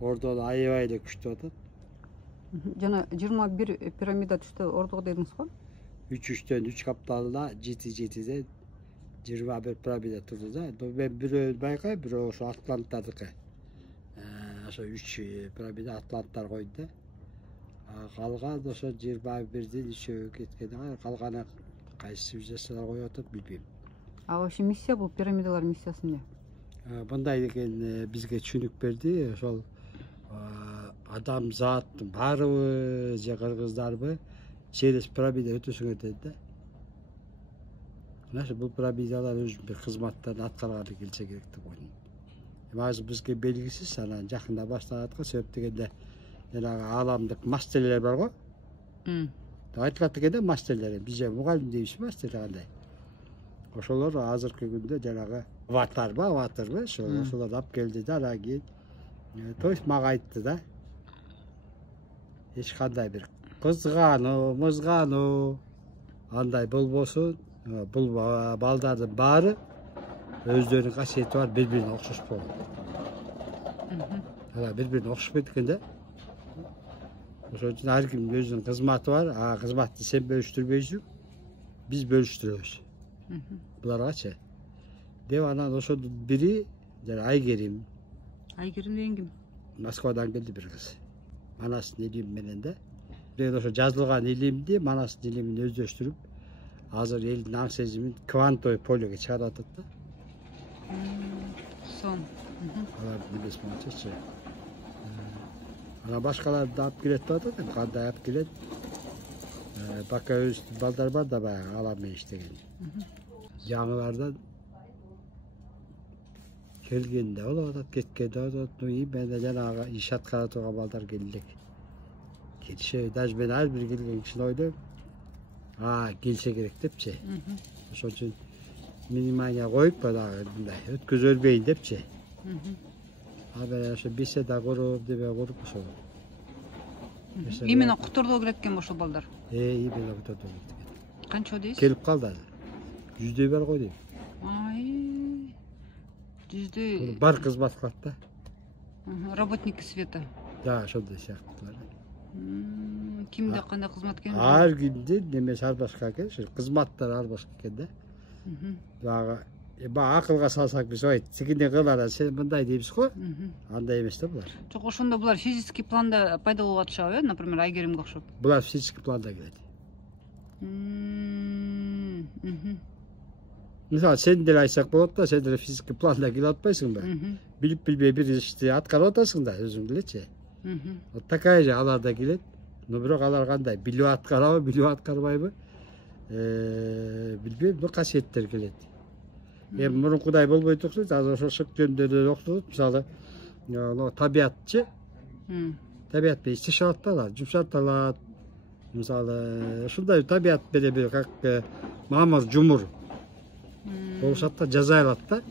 Ордо аябай эле күчтүү атат. Жана 21 пирамида түштө ордого дедиңиз го? 3-3'ten 3 kaptanla 7-7'de 21 piramide turdu da. Ben bir bayka bir o şu Atlantlardaki. Şu 3 piramide Atlantlar koydu. Kalgan da şu 21'den 3'e ketken kalgana kayсы vizesiler koyuyordu bilmem. Вообще миссия bu piramidalар миссиясы эмне? Bunday eken bizge çünük berdi. Şol adam zattın barыбы же кыргыздарбы через piramide өтөсүңөр dedi de. Nasıl bu piramidalар өзүнүн bir кызматтарын аткарганы келсе керек деп ойлойм. Азыр бизге белгисиз анан жакында башталат го, себеп дегенде жанагы ааламдык мастерлер бар го. Айтылат дегенде мастерлер, бизде мугалим дейбиз мастер кандай. Ошолор азыркы күндө жанагы аватарбы, ошолорду алып келди да, анан кийин то есть мага айтты да. Эч кандай бир мызгануу андай болбосун. Бул балдардын баары өздөрүнүн касиети бар, бири-бирине окшош болот. Ала бири-бирине окшошпойт экен да. Ошон үчүн ар кимдин өзүнүн кызматы бар. Кызматты сен бөлүштүрбөйсүң, биз бөлүштүрөбүз. Буларгачы. Деп анан ошонун бири Айгерим. Айгерим деген ким? Москвадан келди бир кыз. Манастын илими менен да. Мен ошо жазылган илимди, Манастын илимин өздөштүрүп, азыр элдин аң сезимин квантовый полеге чыгарып атат да. Сон. Алар билес болчучу. Ana başkaları da alıp giret da dedim. Kanda alıp giret. Baka üstü balдар бар da bayağı alamıyor işte geldi. Yanılardan kelgende olarak ketkede olarak ben de canağa işat karatuğa balдар geldik. Ketişe daj ben her bir gelgen kişinin oydu. Gelse gerek depçe. Onun için minimaya koyup da ötküz ölmeyin depçe. Abi şu bir şey daha kurup diye kurup şu. Именно Кутурдуга кеткен ошол балдар. İyi böyle Kuturdуга кеткен. Канча дейсиз? Келип калды. 100 бар ғой дейм. Ай. 100 бар кызмат кылат да. Работники света. Да, ошондой сыяктуулар. Кимде кандай кызмат экен? Ар кимдин немеси ар башка экен, кызматтар ар башка экен да. Дагы акылга салсак биз ойт, тигине кылара сен мындай дейбиз го. Андай эмес да булар. Жок, ошондо булар физический планда пайда болуп атышабы, например, Айгеримге окшоп. Булар физический планда келет. Мисалы, сен деле айтсак болот да, сен деле физический планда келип атпайсыңбы? Билип билбей бир ишти аткарып атасың да, өзүң делечи. Вот такая же алар да келет. Но бирок алар кандай, билип аткарабы, билип аткарбайбы? Билбейм, но касиеттер келет. Мурункудай болбой турсун, азыр ошо шык жөнүндө окутулат, мисалы, табиятчы. Табият менен иштешет да алар, жумшартылат. Мисалы, ушундай табият менен как мамыр, жумур болушат да, жаза алат да.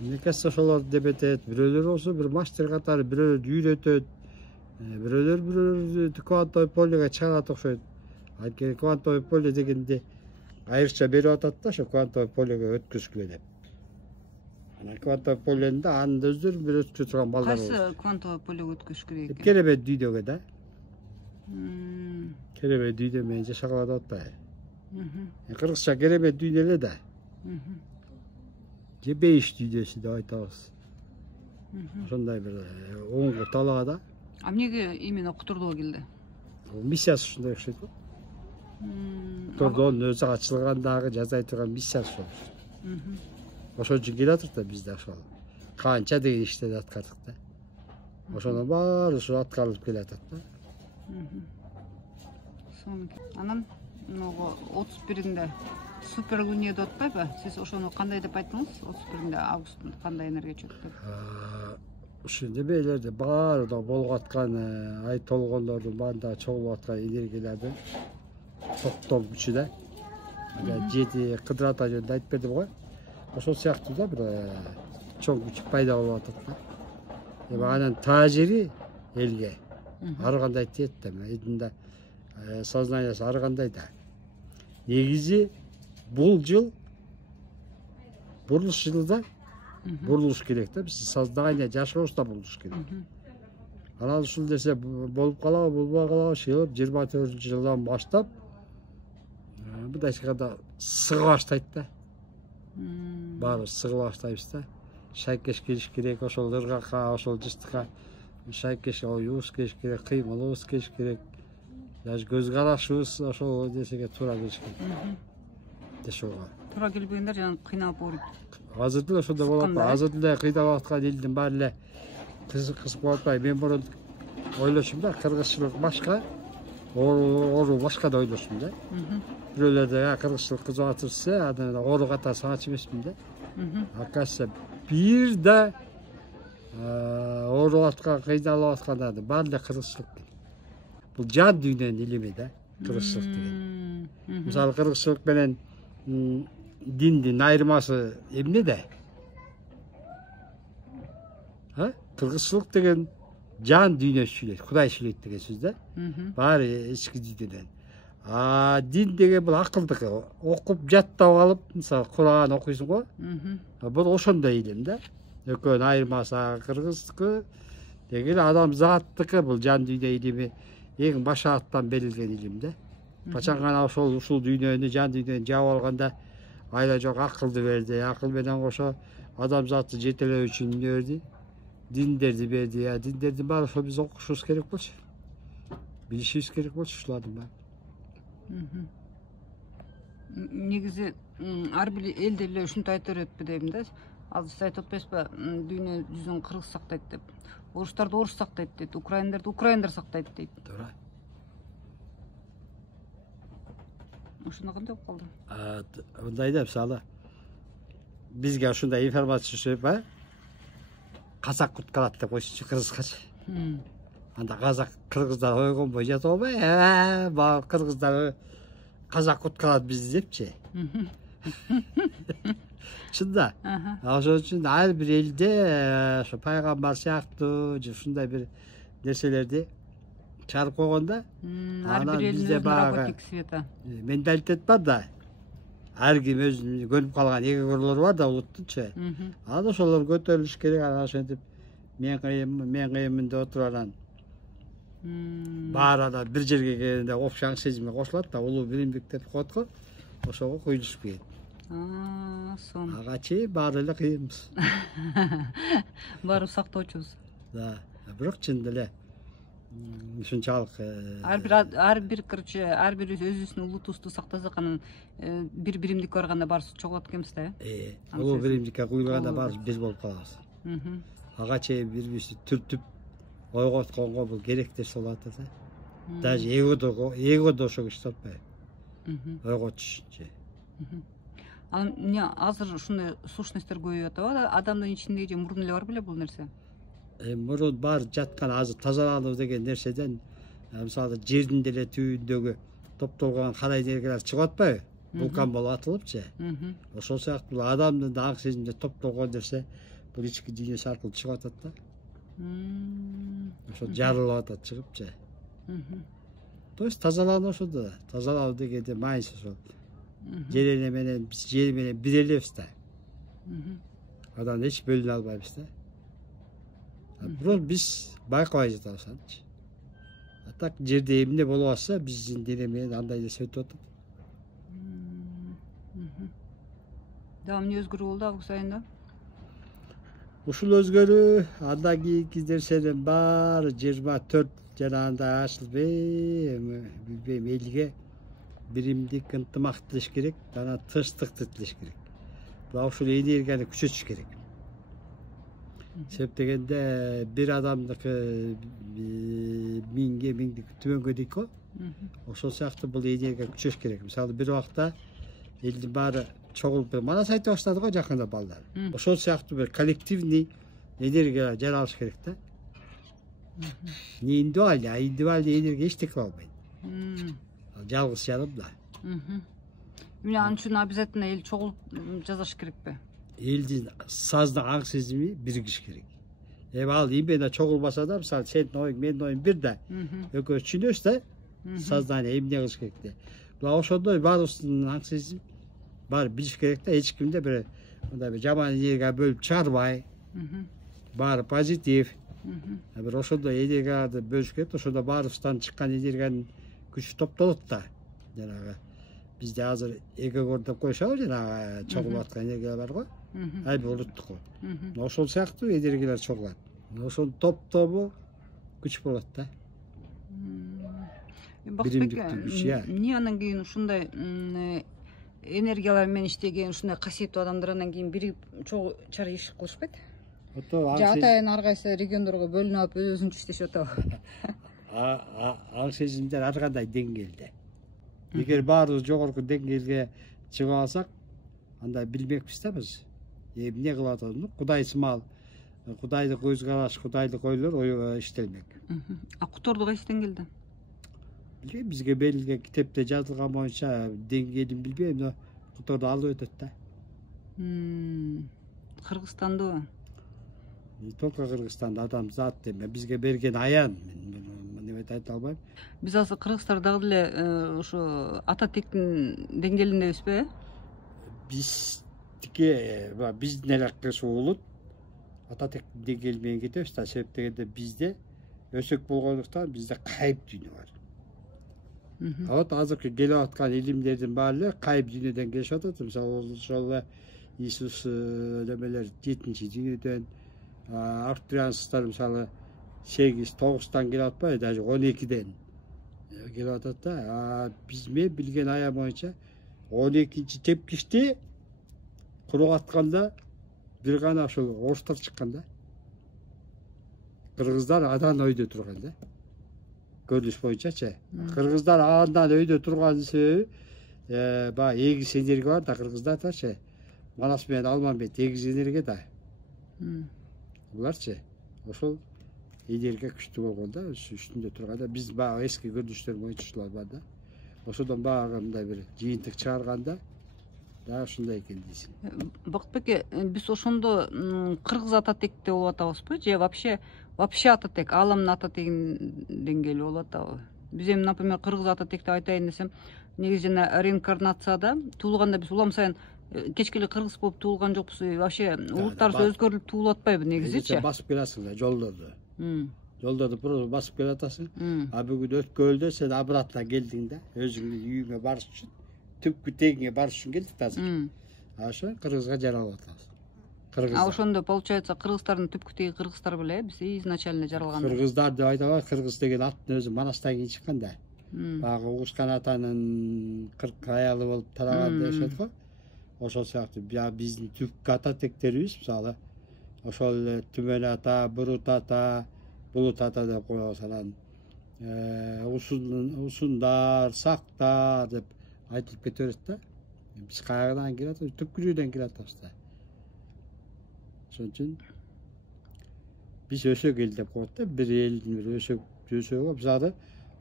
Мне кажется, ошолор дебетет, бирөөлөр болсо бир мастер катары бирөөлөрдү үйрөтөт, бирөөлөр квантовый полеге чыгарат окшойт. Анткени квантовый поле дегенде айрыкча берип атат да, ошо квантовый полеге өткүзгүлө деп. Анан квантовый полени да анын өздөрү бир өткүзө турган балдар болот. Кайсы квантовый полеге өткүзүш керек экен? Керебет дүйдөгө да. Керебет дүйдө менен жашагыла деп атпайбы? Кыргызча керебет дүйдө эле да. Же бейиш дүйдөсү деп айтабыз. Ошондой бир оңго талаа да. Эмнеге именно Кутурдуга келди? Миссиясы ушундай окшойт го. Кутурдуганын өзү ачылгандагы жазай турган миссиясы ошол. Ошон үчүн келатыр да бизде ошол. Канча деген иштерди аткардык да. Ошонун баары ушу аткарылып келатат да. Анан 31-inde супер луния деп атпайбы? Сиз ошону кандай деп айттыңыз? 31-inde августтун кандай энергия чөктү деп? Ушул небелерде баарында болуп аткан ай толгондордун баарында чогулуп аткан энергиялардын токтом күчү да. 7 кыдыр ата жөнүндө айтып бердим го. Ошол сыяктуу да бир чоң күч пайда болуп атат да. Анын таасири элге ар кандай тиет да. Эдинде сознаниясы ар кандай да. Негизи бул жыл бурулуш жылда бурулуш керек да, биз сознание жашообузда бурулуш керек. Анан ушул нерсе болуп калабы, болбой калабы, шыгып 24-жылдан баштап мындай чыкканда сыга баштайт да. Баарыбыз сыга баштайбыз да. Шайкеш келиш керек, ошол ыргакка, ошол жыштыкка шайкеш оюбуз келиш керек, кыймылыбыз келиш керек. Даже көз карашыбыз ошол нерсеге туура келиш керек. Жашоого. Туура келбегендер жана кыйналып ооруйт. Азыр деле ошондой болуп атпайбы? Азыр деле кыйналып аткан элдин баары эле кызык болуп атпайбы? Мен мурун ойлошум да, кыргызчылык башка, оору башка да ойлошум да. Бирөөлөрдө кыргызчылык кызып атышса, анан оору катары саначу эмесмин да. Оказывается, бир да ооруп аткан, кыйналып аткандардын баары эле кыргызчылык. Бул жан дүйнөнүн илими да, кыргызчылык деген. Мисалы кыргызчылык менен диндин айырмасы эмнеде? Кыргызчылык деген жан дүйнө сүйлөйт, Кудай сүйлөйт деген сөз да. Баары ички дүйнөдөн. Дин деген бул акылдыкы. Окуп жаттап алып, мисалы Куран окуйсуң го. Бул ошондой илим да. Экөөнүн айырмасы кыргыздыкы деген адам заттыкы, бул жан дүйнө илими эң башааттан берилген илим да. Качан гана ушул дүйнөнү, жан дүйнөнү жаап алганда айла жок акылды берди. Акыл менен кошо адамзатты жетелөө үчүн эмне берди? Диндерди берди. Диндердин баары ошо биз окушубуз керек болчу. Билишибиз керек болчу ушулардын баары. Негизи ар бир элде эле ушинтип айта беретпи дейм да. Азыр сиз айтып атпайсызбы, дүйнө жүзүн кыргыз сактайт деп. Орустарды орус сактайт дейт, украиндарды украиндар сактайт дейт. Туура. Ошондо кандай болуп калды? Мындай да, мисалы бизге ушундай информация түшүп, казак куткалат деп койсучу кыргызча. Анда казак кыргыздар ойгонбой жатып албай, баары кыргыздар казак куткалат бизди депчи. Чында. Ошон үчүн ар бир элде ошо пайгамбар сыяктуу же ушундай бир нерселерди чыгарып койгондо, ар бир элдин работник света. Менталитет бар да. Ар ким өзүнүн көнүп калган эгегөрлөр бар да улуттунчу. Анан ошолор көтөрүлүш керек, анан ошентип мен кыйынмын деп отуруп анан баары адам бир жерге келгенде общий сезимге кошулат да, улуу биримдик деп коет го. Ошого куюлушуп кетет. Сон. Ага чейин баары эле кыйынбыз. Баары сактоочубуз. Да, бирок чын эле ушунчалык ар бир короче, ар бир өзүбүздүн улутубузду сактасак, анан бир биримдикке барганда баарыбыз чогулат экенбиз да, улуу биримдикке куюлганда баарыбыз бир болуп калабыз. Ага чейин бири бирибизди түртүп ойготконго бул керек нерсе болуп атат да. Даже эго ошого иштеп атпайбы. Ойготуш үчүн. Анан эмне азыр ушундай сущностьтер көбөйүп атабы? Адамдын ичинде же мурун эле бар беле бул нерсе? Мурун бар жаткан, азыр тазалануу деген нерседен, мисалы жердин деле түбүндөгү топтолгон кара энергиялар чыгып атпайбы? Вулкан болуп атылыпчы. Ошол сыяктуу адамдын аң сезимде топтолгон нерсе бул ички дүйнөсү аркылуу чыгып атат да. Ошо жарылып атат чыгыпчы. То есть тазалануу ошондо да. Тазалануу дегенде мааниси ошол. Жер эне менен биз жер менен бир элебиз да. Адан эч бөлүнө албайбыз да. Бирок биз байкабай жатабыз анчы. Так жерде эмне болуп атса биздин дене менен андай нерсе өтүп атат. Да, эмне өзгөрүү болду агы сайын да? Ушул өзгөрүү андан кийинки нерсенин баары 24 жанагындай ачылып, билбейм, элге биримдик ынтымак тилеш керек, жана тынчтыкты тилеш керек. Ушул энергияны күчөтүш керек. Себеп дегенде бир адамдыкы миңдики түбөнгө дейт го. Ошол сыяктуу бул энергия күчөш керек. Мисалы бир убакта элдин баары чогулуп манас айта баштады го жакында балдар. Ошол сыяктуу бир коллективный энергия жаралыш керек да. Не индивидуальный, а индивидуальный энергия эчтеке кыла албайт. Жалгыз жаным да. Эмне анын үчүн обязательно эл чогулуп жасаш керекпи? Элдин саздын аң сезими биригиш керек. Ал именно чогулбаса да, мисалы сенин оюң, менин оюм бир да. Экөөбүз түшүнөбүз да. Сознание эмне кылыш керек деп. Ошондой баарыбыздын аң сезим бар билиш керек да, эч кимде бир мындай бир жаман энергия бөлүп чыгарбай, баары позитив. Бир ошондой энергияны бөлүш керек. Ошондо баарыбыздан чыккан энергиянын күчү топтолот да. Жанагы бизде азыр эгегор деп коюшабы, жанагы чогулуп аткан энергия бар го. Ай бир улуттук. Ошол сыяктуу энергиялар чогулат. Ошону топтобу күч болот да. Бакытбек, эмне анан кийин ушундай энергиялар менен иштеген ушундай касиеттүү адамдар анан кийин биригип чогуу чара иш кылышпайт? Же атайын ар кайсы региондорго бөлүнүп алып өзүнчө иштешип атабы? Ал сезимдер ар кандай деңгээлде. Эгер баарыбыз жогорку деңгээлге чыгып алсак, анда билмекпиз да биз. Эмне кылып атабыз? Кудайсымал, Кудайдык көз караш, Кудайдык ойлор иштелмек. Куторду кайсы деңгээлде? Билбейм, бизге берилген китепте жазылган боюнча деңгээлин билбейм, но куторду алып өтөт да. Кыргызстандыбы? Не только Кыргызстанда, адамзат деме бизге берген аян. Мен айта албайм. Биз азыр кыргыздар дагы деле ошо ата тектин деңгээлиндебизби? Биздин эле кыш улут ата тектин деңгээли менен кетебиз да. Себеп дегенде бизде өсөк болгондуктан бизде кайып дүйнө бар. Вот азыркы келип аткан илимдердин баары эле кайып дүйнөдөн келишип атат. Мисалы ошол эле Иисус немелер 7-чи дүйнөдөн, арктурианецтер мисалы 8-9-тан келип атпайбы, даже 12-ден келип атат да. Мен билген аян боюнча 12-чи тепкичти куруп атканда бир гана ошол орустар чыккан да. Кыргыздар адан өйдө турган да. Көрүнүш боюнчачы. Кыргыздар андан өйдө турган себеби баягы эгиз энергия бар да кыргыздарчы. Манас менен Алмамбет эгиз энергия да. Буларчы ошол энергия күчтүү болгон да, үстүндө турганда биз баягы эски көрүнүштөр боюнча ушулар бар да. Ошодон баягы мындай бир жыйынтык чыгарганда да ушундай экен дейсиң. Бакытбек, биз ошондо кыргыз ата текте болуп атабызбы же вообще ата тек, ааламдын ата тегин деңгээли болуп атабы? Биз эми, например, кыргыз ата текти айтайын десем, негизи жана реинкарнацияда туулганда биз улам сайын кечке эле кыргыз болуп туулган жокпуз, вообще улуттарыбыз өзгөрүлүп туулуп атпайбы негизичи? Басып келасың да жолдорду. Жолдорду басып келатасың. Бүгүн өткөлдө сен обратно келдиң да, өзүңдүн үйүңө барыш үчүн, түпкү тегиңе барыш үчүн келдик да азыр. Ошо кыргызга жаралып атабыз. Ошондо получается кыргыздардын түпкү теги кыргыздар беле, биз изначально жаралган. Кыргыздар деп айта албайм, кыргыз деген аттын өзү Манастан кийин чыккан да. Баягы Угушкан атанын 40 аялы болуп тараган дешет го. Ошол сыяктуу биздин түпкү ата тектерибиз, мисалы ошол эле Түмөн ата, Бурут ата, Булут ата деп коебуз, анан Усундар, Сактар деп айтылып кете берет да. Биз кайрадан келип атабыз, түпкүрүүдөн келип атабыз да. Ошон үчүн биз өсөк эл деп коет да, бир элдин бир өсөгү. Мисалы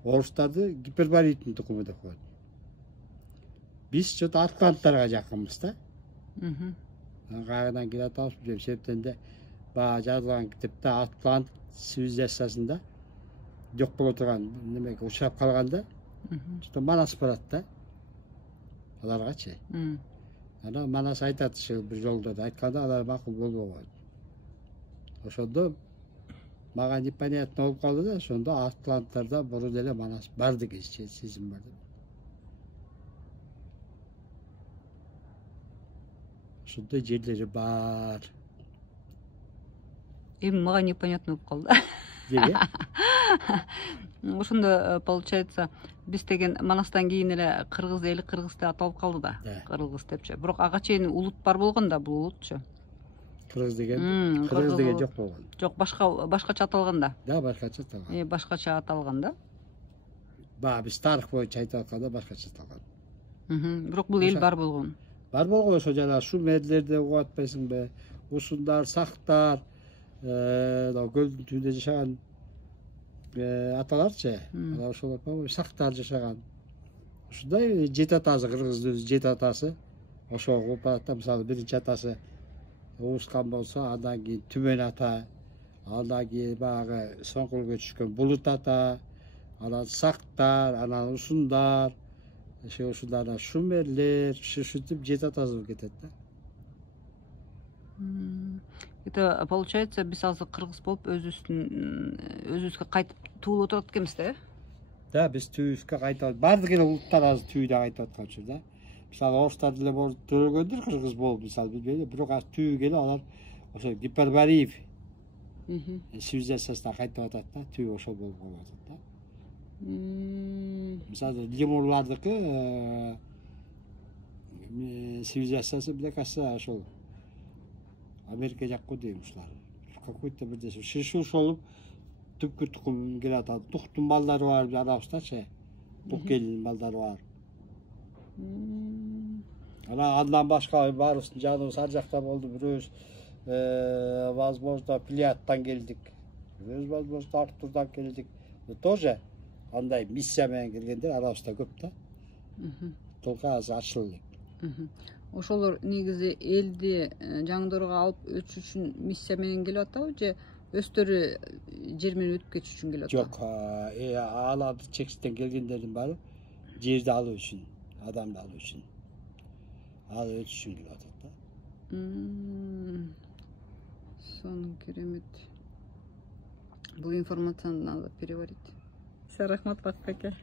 орустарды гиперборитный тукуму деп коет. Биз чөтө атланттарга жакынбыз да. Кайрадан келип атабыз, деп себептен да баягы жазылган китепте Атлант цивилизациясында жок боло турган немеге учурап калганда, чөтө Манас барат да. Аларгачы. Анан Манас айтат бир жолдорду айтканда алар макул болбогон. Ошондо мага непонятно болуп калды да, ошондо атланттарда бурун эле Манас бар деген сезим бар. Ошондой жерлери бар. Эми мага непонятно болуп калды. Ошондо получается биз деген Манастан кийин эле кыргыз эли кыргыз деп аталып калды да. Кыргыз депчи. Бирок ага чейин улут бар болгон да, бул улутчу. Кыргыз деген жок болгон. Жок, башкача аталган да. Да, башкача аталган. Башкача аталган да. Биз тарых боюнча айтып атканда башкача аталган. Бирок бул эл бар болгон. Бар болгон, ошо жана шумерлерди угуп атпайсыңбы? Усундар, Сактар, көлдүн түбүндө жашаган аталарчы. Ошолор Сактар жашаган. Ушундай жети атасы, кыргыздын өзү жети атасы. Ошого кылып барат да, мисалы биринчи атасы Угушкан болсо, андан кийин Түмөн ата, андан кийин баягы соңкулга түшкөн Булут ата, анан Сактар, анан Усундар, ошолардан шумерлер, ушинтип жети атасы болуп кетет да. Это получается биз азыр кыргыз болуп өзүбүзгө кайтып туулуп отурат экенбиз да, Да, биз түйүбүзгө кайтып баардык эле улуттар азыр түйүдө кайтып аткан да. Мисалы орустар деле төрөгөндөр кыргыз болуп мисалы билбейли, бирок азыр түйү келип алар ошо Гипарбариев цивилизациясына кайтып атат да, түйү ошол болуп калып атат да. Мисалы лемурлардыкы цивилизациясы мне кажется ошол Америка жакка дейм ушулар. Какой-то бирдесе шишуш болуп түпкү тукум келип атат. Туктун балдары бар арабыздачы. Букелдин балдары бар. Андан башка баарыбыздын жаныбыз ар жакта болду. Бирөөбүз возможно Плиаттан келдик. Бирөөбүз возможно Артурдан келдик. Тоже андай миссия менен келгендер арабызда көп да. Толку азыр ачылып элек. Ошолор негизи элди жаңдоорго алып өтүш үчүн миссия менен келип атабы же өздөрү жер менен өтүп кетиш үчүн келип атабы? Жок, аларды чексизден келгендердин баары жерди алуу үчүн, адамды алуу үчүн. Ал өтүш үчүн келип атат да. Сонун керемет. Бул информацияны надо переварить. Рахмат Бакыт аке.